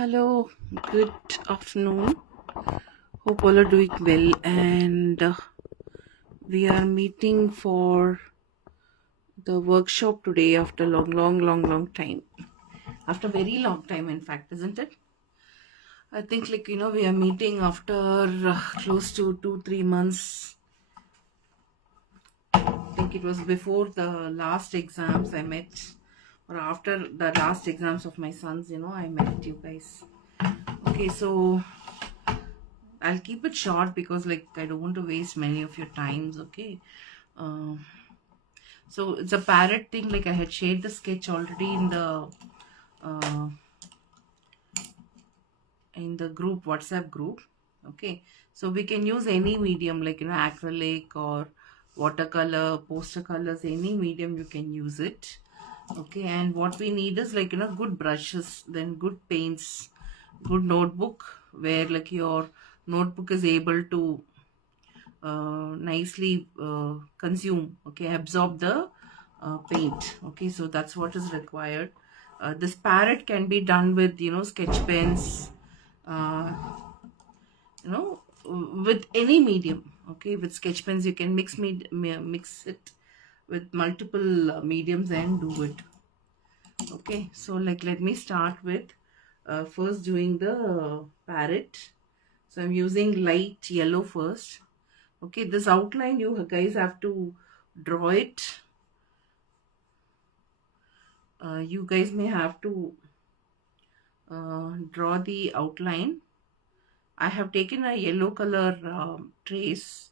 Hello, good afternoon. Hope all are doing well, and we are meeting for the workshop today after long time. After very long time, in fact, isn't it? I think, we are meeting after close to 2 3 months. I think it was before the last exams I met, or after the last exams of my sons. I met you guys. Okay, so I'll keep it short because I don't want to waste many of your times. Okay. Um, so it's a parrot thing. Like I had shared the sketch already uh, in the group WhatsApp group. Okay. So we can use any medium like acrylic or watercolor, poster colors, any medium you can use it. Okay. And what we need is good brushes, then good paints, good notebook where your notebook is able to nicely consume, okay, absorb the paint. Okay, so that's what is required. This parrot can be done with sketch pens, uh, you know with any medium. Okay, with sketch pens you can mix it with multiple mediums and do it. Okay, so let me start with first doing the parrot. So I'm using light yellow first. Okay, this outline you guys have to draw it. You guys may have to draw the outline. I have taken a yellow color trace.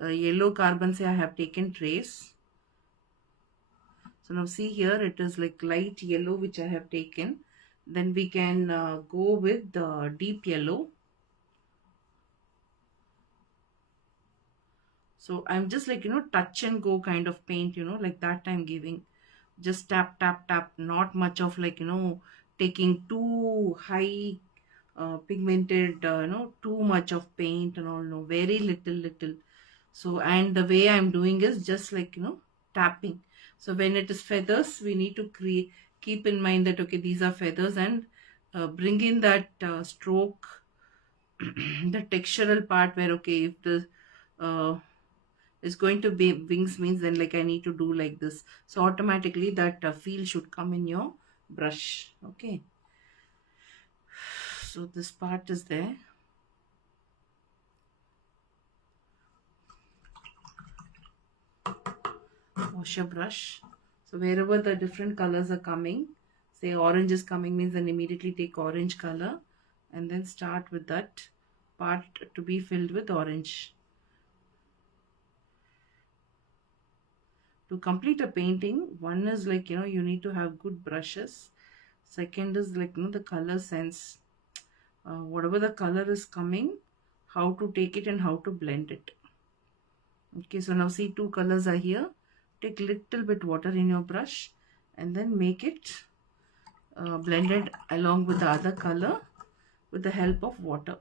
Yellow carbon say I have taken trace. So now see here it is like light yellow which I have taken. Then we can go with the deep yellow. So I'm just touch and go kind of paint, like that I'm giving. Just tap, tap, tap. Not much of taking too high pigmented, too much of paint and all. No, very little. So, and the way I'm doing is just tapping. So when it is feathers, we need to keep in mind that, okay, these are feathers and bring in that stroke, the textural part where, okay, if the uh, is going to be wings means then I need to do like this. So automatically that feel should come in your brush. Okay. So this part is there. Wash your brush. So wherever the different colors are coming, say orange is coming means then immediately take orange color and then start with that part to be filled with orange. To complete a painting, one is you need to have good brushes. Second is the color sense. Whatever the color is coming, how to take it and how to blend it. Okay, so now see two colors are here. Take little bit water in your brush and then make it blended along with the other color with the help of water.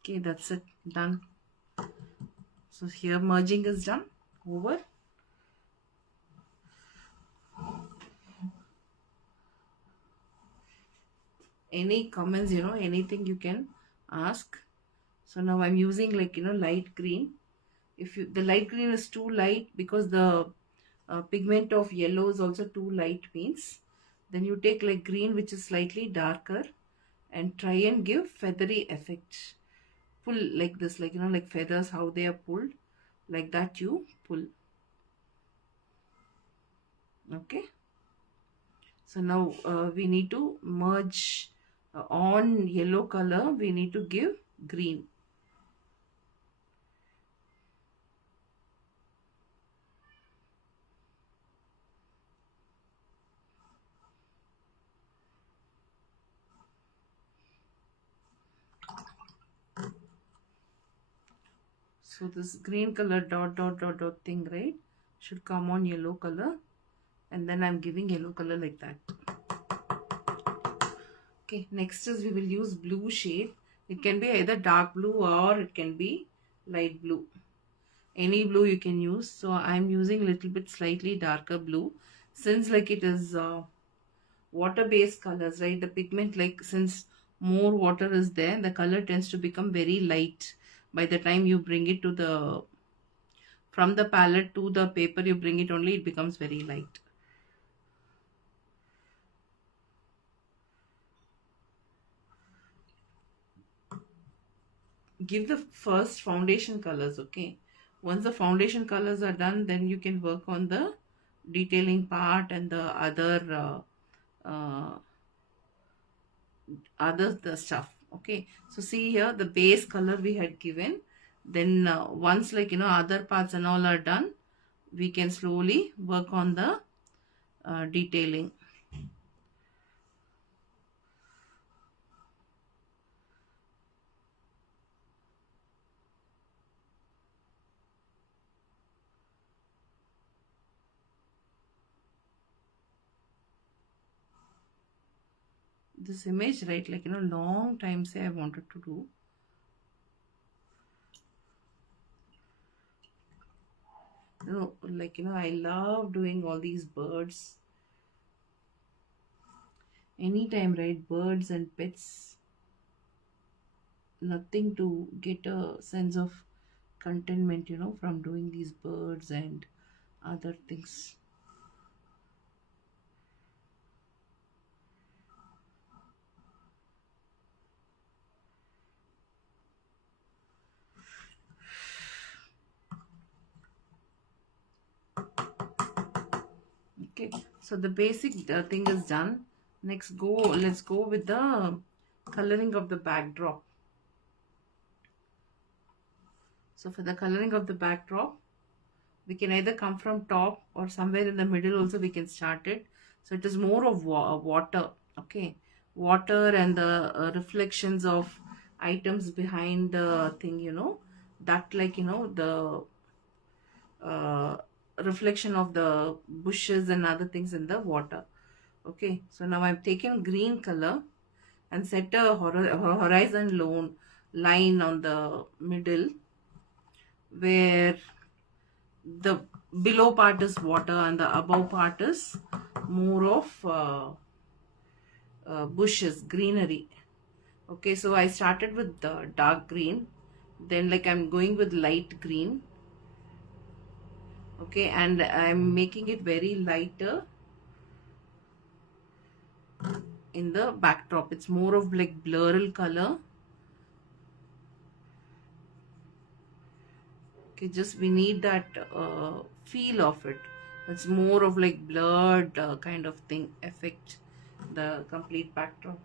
Okay, that's it, done. So here merging is done. Over. Any comments, anything you can ask. So now I'm using light green. If the light green is too light because the pigment of yellow is also too light means, then you take green which is slightly darker and try and give feathery effect. Pull like this, like feathers how they are pulled, like that you pull. Okay, so now we need to merge on yellow color, we need to give green. So this green color dot thing, right, should come on yellow color, and then I'm giving yellow color like that. Okay, next is we will use blue shade. It can be either dark blue or it can be light blue. Any blue you can use. So I'm using a little bit slightly darker blue, since like it is water based colors, right? The pigment, like since more water is there, the color tends to become very light by the time you bring it to the from the palette to the paper. You bring it, only it becomes very light. Give the first foundation colors, okay? Once the foundation colors are done, then you can work on the detailing part and the other the stuff. Okay, so see here, the base color we had given. Then once, like other parts and all are done, we can slowly work on the detailing. This image, right, like long time say I wanted to do. Like I love doing all these birds anytime, right? Birds and pets, nothing to get a sense of contentment, from doing these birds and other things. Okay, so the basic thing is done. Next, let's go with the coloring of the backdrop. So for the coloring of the backdrop, we can either come from top or somewhere in the middle also we can start it. So it is more of water, okay? Water and the reflections of items behind the thing, that, like the uh, reflection of the bushes and other things in the water. Okay, so now I've taken green color and set a horizon line on the middle, where the below part is water and the above part is more of bushes, greenery. Okay, so I started with the dark green, then like I'm going with light green. Okay, and I'm making it very lighter in the backdrop. It's more of like blurry color. Okay, just we need that feel of it. It's more of like blurred kind of thing effect, the complete backdrop.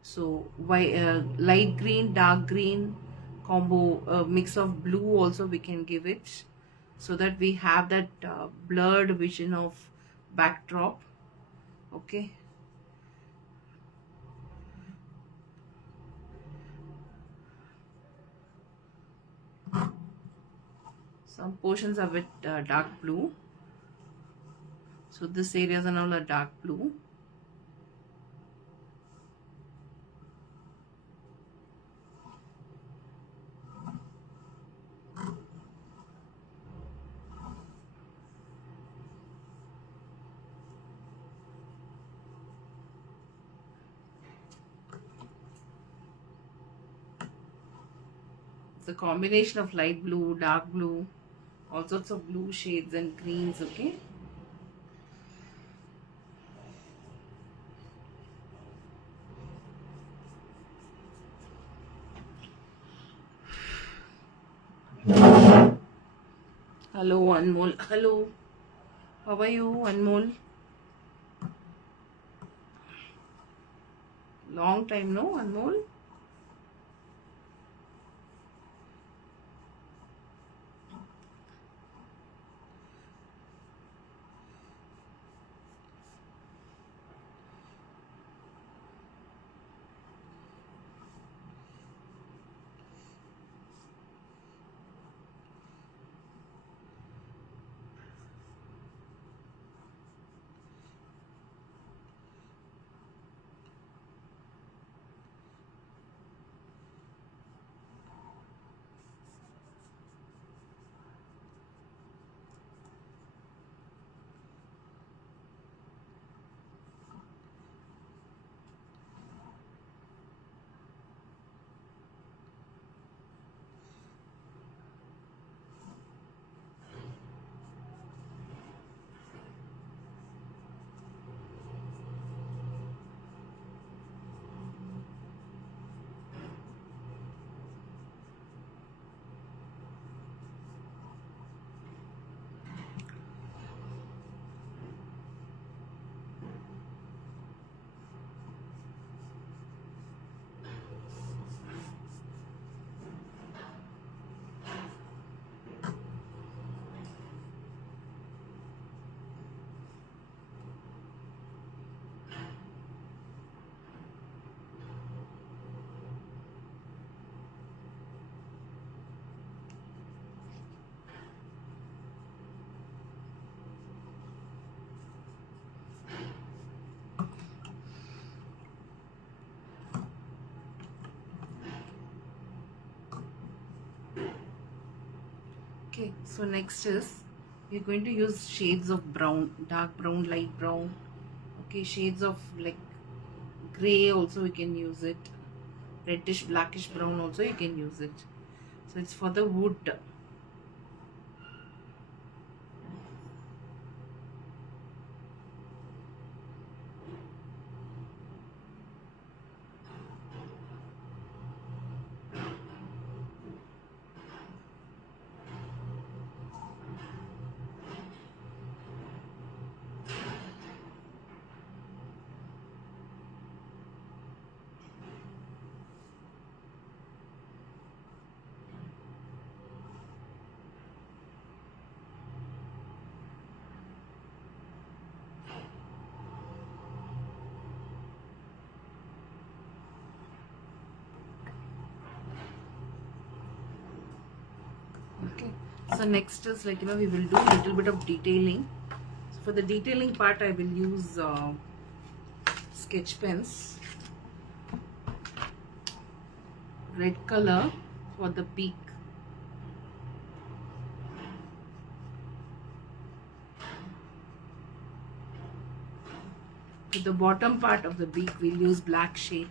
So why light green, dark green combo, mix of blue also we can give it, so that we have that blurred vision of backdrop. Okay, some portions of it dark blue. So this areas are all a dark blue. It's a combination of light blue, dark blue, all sorts of blue shades and greens. Okay, hello Anmol, hello, how are you Anmol? Long time, no Anmol? Okay, so next is we're going to use shades of brown, dark brown, light brown. Okay, shades of like gray also we can use it. Reddish, blackish brown also you can use it. So it's for the wood. Okay, so next is like we will do a little bit of detailing. So for the detailing part I will use sketch pens, red color for the beak, for the bottom part of the beak we'll use black shade.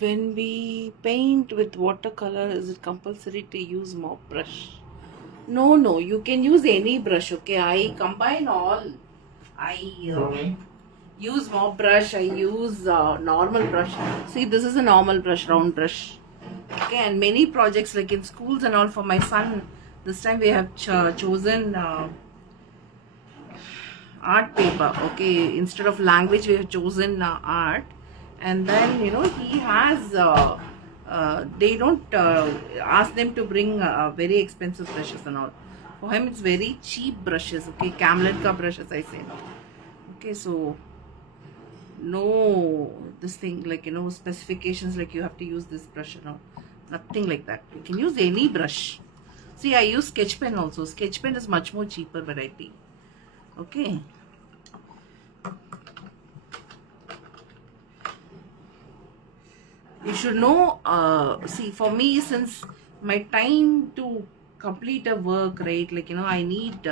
When we paint with watercolor, is it compulsory to use mop brush? No, no, you can use any brush. Okay, I combine all. I use mop brush, I use normal brush. See, this is a normal brush, round brush. Okay, and many projects like in schools and all for my son, this time we have chosen art paper. Okay, instead of language we have chosen art. And then he has they don't ask them to bring very expensive brushes and all. For him it's very cheap brushes. Okay, camlet ka brushes I say. Okay, so no this thing like specifications like you have to use this brush and all, nothing like that. You can use any brush. See, I use sketch pen also. Sketch pen is much more cheaper variety. Okay. You should know, see, for me, since my time to complete a work, right, like, I need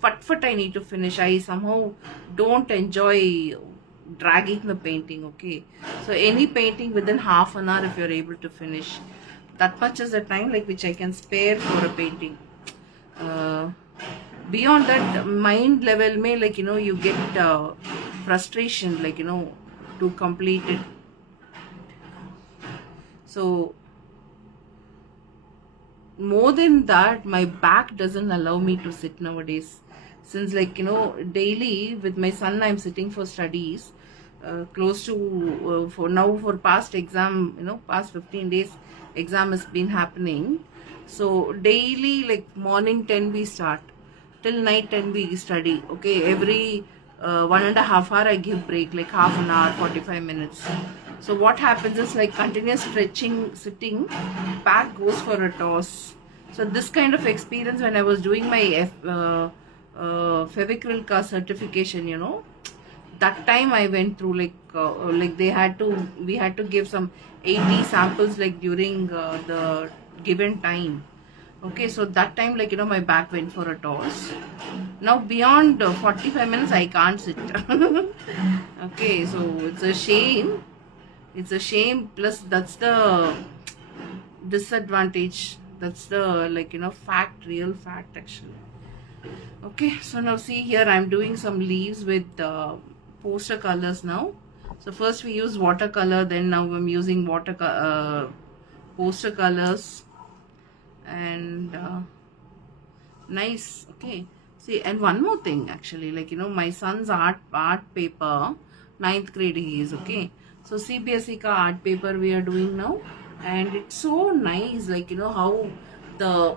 fat I need to finish. I somehow don't enjoy dragging the painting. Okay, so any painting within half an hour, if you're able to finish, that much is the time like which I can spare for a painting. uh, Beyond that mind level may, like, you get frustration, like, to complete it. So more than that, my back doesn't allow me to sit nowadays, since, like, daily with my son I'm sitting for studies, close to for now, for past exam, past 15 days exam has been happening. So daily, like, morning 10 we start till night 10 we study. Okay, every 1.5 hour I give break, like half an hour, 45 minutes. So what happens is, like, continuous stretching, sitting, back goes for a toss. So this kind of experience when I was doing my Fevicryl Ka certification, that time I went through, like we had to give some 80 samples, like, during the given time. Okay, so that time, like, my back went for a toss. Now beyond 45 minutes I can't sit. Okay, so it's a shame. It's a shame. Plus, that's the disadvantage. That's the, like, fact, real fact, actually. Okay, so now see here, I'm doing some leaves with poster colors now. So first we use watercolor, then now I'm using poster colors, and nice. Okay, see, and one more thing, actually, like, my son's art paper, 9th grade he is. Okay, so CBSE ka art paper we are doing now, and it's so nice, like, how the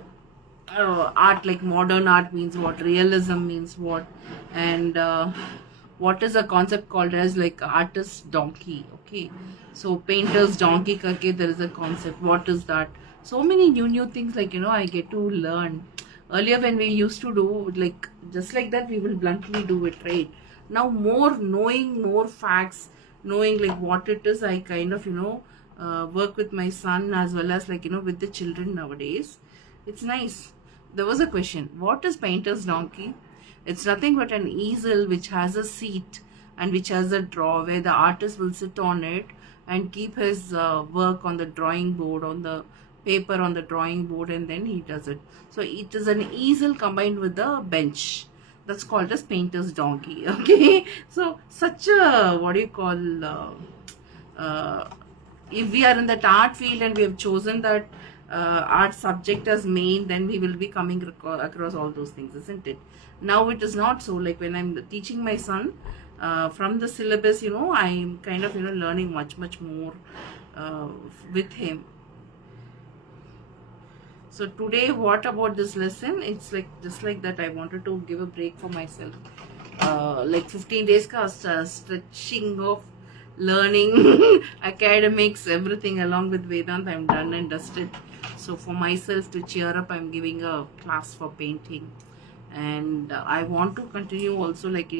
art, like modern art means what, realism means what, and what is a concept called as, like, artist donkey. Okay, so painter's donkey karke there is a concept. What is that? So many new things, like, I get to learn. Earlier when we used to do, like, just like that, we will bluntly do it, right? Now more knowing, more facts, knowing, like, what it is, I kind of, work with my son, as well as, like, with the children nowadays. It's nice. There was a question, what is painter's donkey? It's nothing but an easel which has a seat and which has a drawer where the artist will sit on it and keep his work on the drawing board, on the paper on the drawing board, and then he does it. So it is an easel combined with a bench. That's called as painter's donkey. Okay, so such a, what do you call, if we are in that art field and we have chosen that art subject as main, then we will be coming across all those things, isn't it? Now it is not so. Like, when I'm teaching my son from the syllabus, I'm kind of, learning much more with him. So today, what about this lesson? It's like, just like that, I wanted to give a break for myself. Like 15 days ka stretching of learning, academics, everything along with Vedant, I'm done and dusted. So for myself to cheer up, I'm giving a class for painting. And I want to continue also, like,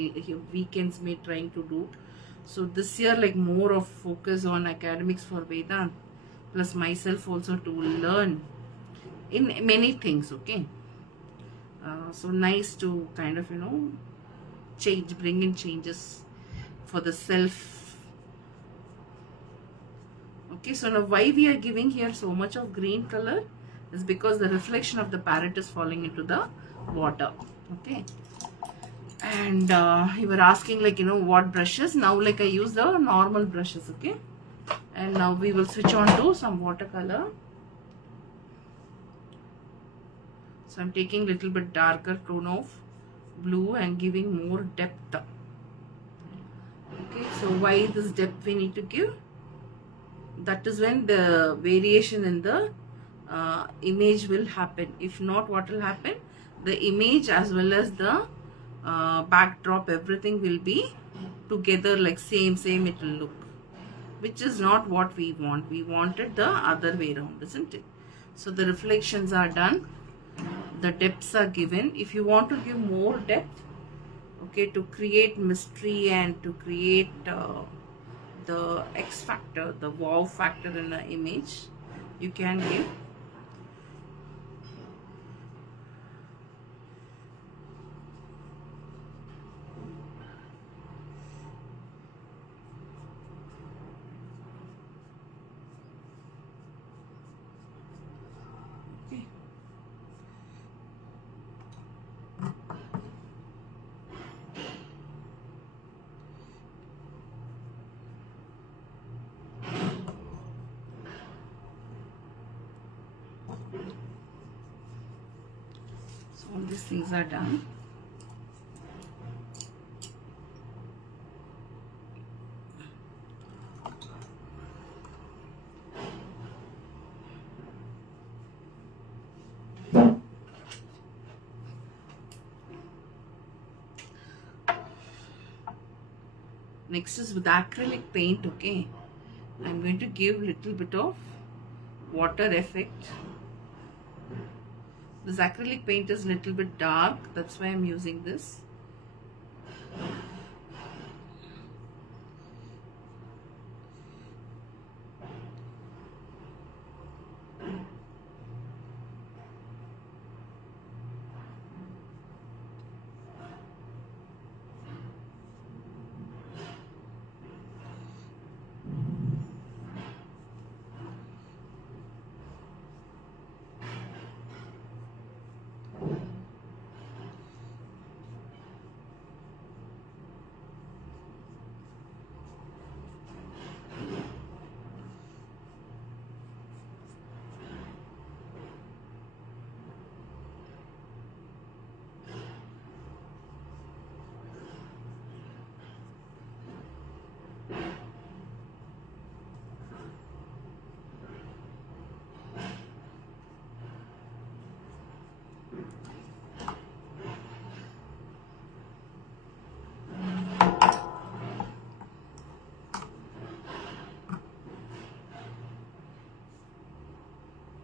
weekends may trying to do. So this year, like, more of focus on academics for Vedant, plus myself also to learn in many things. Okay, so nice to kind of, bring in changes for the self. Okay, so now why we are giving here so much of green color is because the reflection of the parrot is falling into the water. Okay, and you were asking, like, what brushes. Now, like, I use the normal brushes. Okay, and now we will switch on to some watercolor. So I'm taking little bit darker tone of blue and giving more depth. Okay, so why this depth we need to give? That is when the variation in the image will happen. If not, what will happen? The image as well as the backdrop, everything will be together, like same it will look, which is not what we want. We wanted the other way around, isn't it? So the reflections are done, the depths are given. If you want to give more depth, okay, to create mystery and to create the X factor, the wow factor in an image, you can give. Okay. So all these things are done. Next is with acrylic paint, okay. I'm going to give little bit of water effect. This acrylic paint is little bit dark, that's why I'm using this.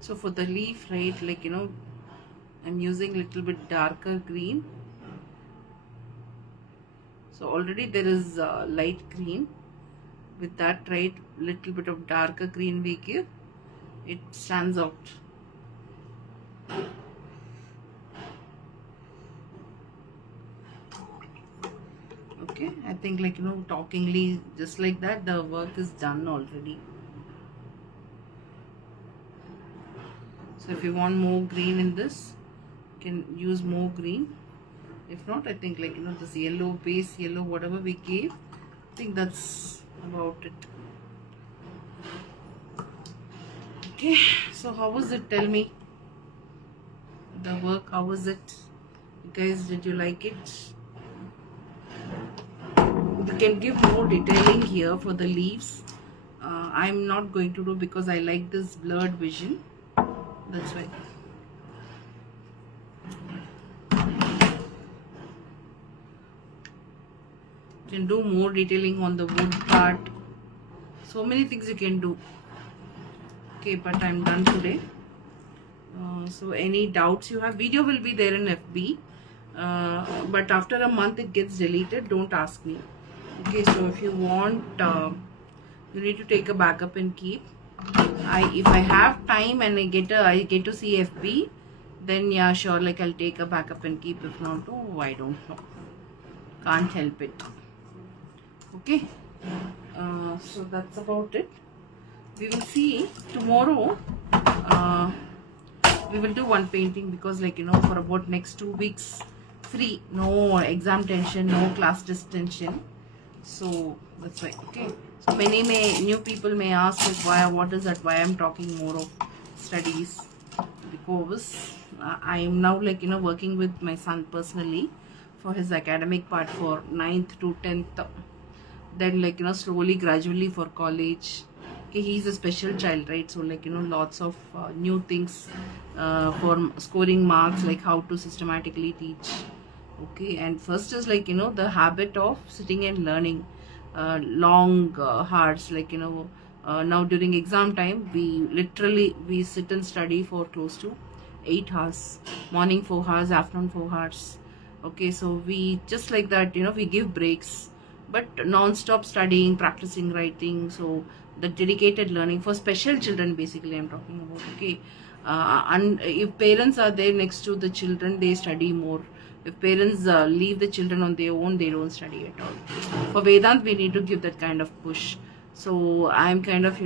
So for the leaf, right, like, you know, I'm using little bit darker green. So already there is light green. With that, right, little bit of darker green we give, it stands out. Okay, I think, like, you know, talkingly, just like that, the work is done already. So if you want more green in this, you can use more green. If not, I think, like, you know, this yellow, base yellow, whatever we gave, I think that's about it. Okay, so how was it? Tell me. The work, how was it? You guys, did you like it? You can give more detailing here for the leaves. I'm not going to do because I like this blurred vision. That's why. You can do more detailing on the wood part. So many things you can do. Okay, but I'm done today. So any doubts you have, video will be there in FB. But after a month it gets deleted. Don't ask me. Okay, so if you want, you need to take a backup and keep. If I have time and I get to see FB, then yeah, sure, like I'll take a backup and keep. If not, oh, I don't know. Can't help it. Okay. So that's about it. We will see tomorrow. We will do one painting because, like, you know, for about next 2 weeks free, no exam tension, no class test tension. So that's why. Okay. So new people may ask, like, what is that? Why I'm talking more of studies? Because I am now, like, you know, working with my son personally for his academic part for 9th to 10th. Then, like, you know, slowly, gradually for college. Okay, he's a special child, right? So, like, you know, lots of new things for scoring marks, like how to systematically teach. Okay, and first is, like, you know, the habit of sitting and learning long hours, like, you know, now during exam time we sit and study for close to 8 hours, morning 4 hours, afternoon 4 hours. Okay, so we just like that, we give breaks, but non-stop studying, practicing writing. So the dedicated learning for special children, basically, I'm talking about. Okay, and if parents are there next to the children, they study more. If parents leave the children on their own, they don't study at all. For Vedant, we need to give that kind of push. So I'm kind of,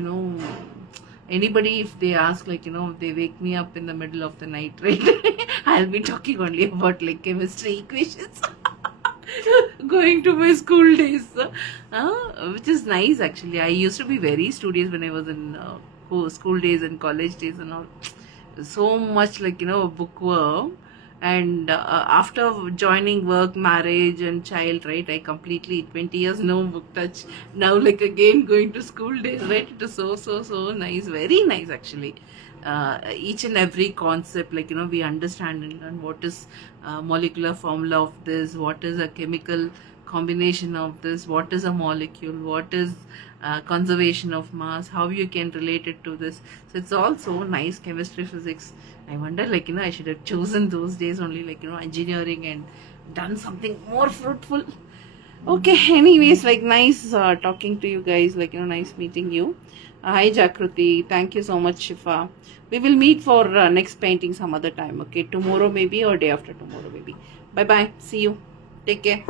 anybody, if they ask, like, if they wake me up in the middle of the night, right, I'll be talking only about like chemistry equations. Going to my school days, which is nice actually. I used to be very studious when I was in school days and college days and all. So much like, a bookworm. And after joining work, marriage and child, right, I completely 20 years no book touch. Now like again going to school days, right, it is so nice, very nice actually. Each and every concept, like, we understand and learn what is molecular formula of this, what is a chemical combination of this, what is a molecule, what is conservation of mass, how you can relate it to this. So it's all so nice, chemistry, physics. I wonder, like, I should have chosen those days only, like, engineering, and done something more fruitful. Okay, anyways, like, nice talking to you guys, like, nice meeting you. Hi Jakruti, thank you so much, Shifa. We will meet for next painting some other time, okay? Tomorrow maybe, or day after tomorrow maybe. Bye bye, see you, take care.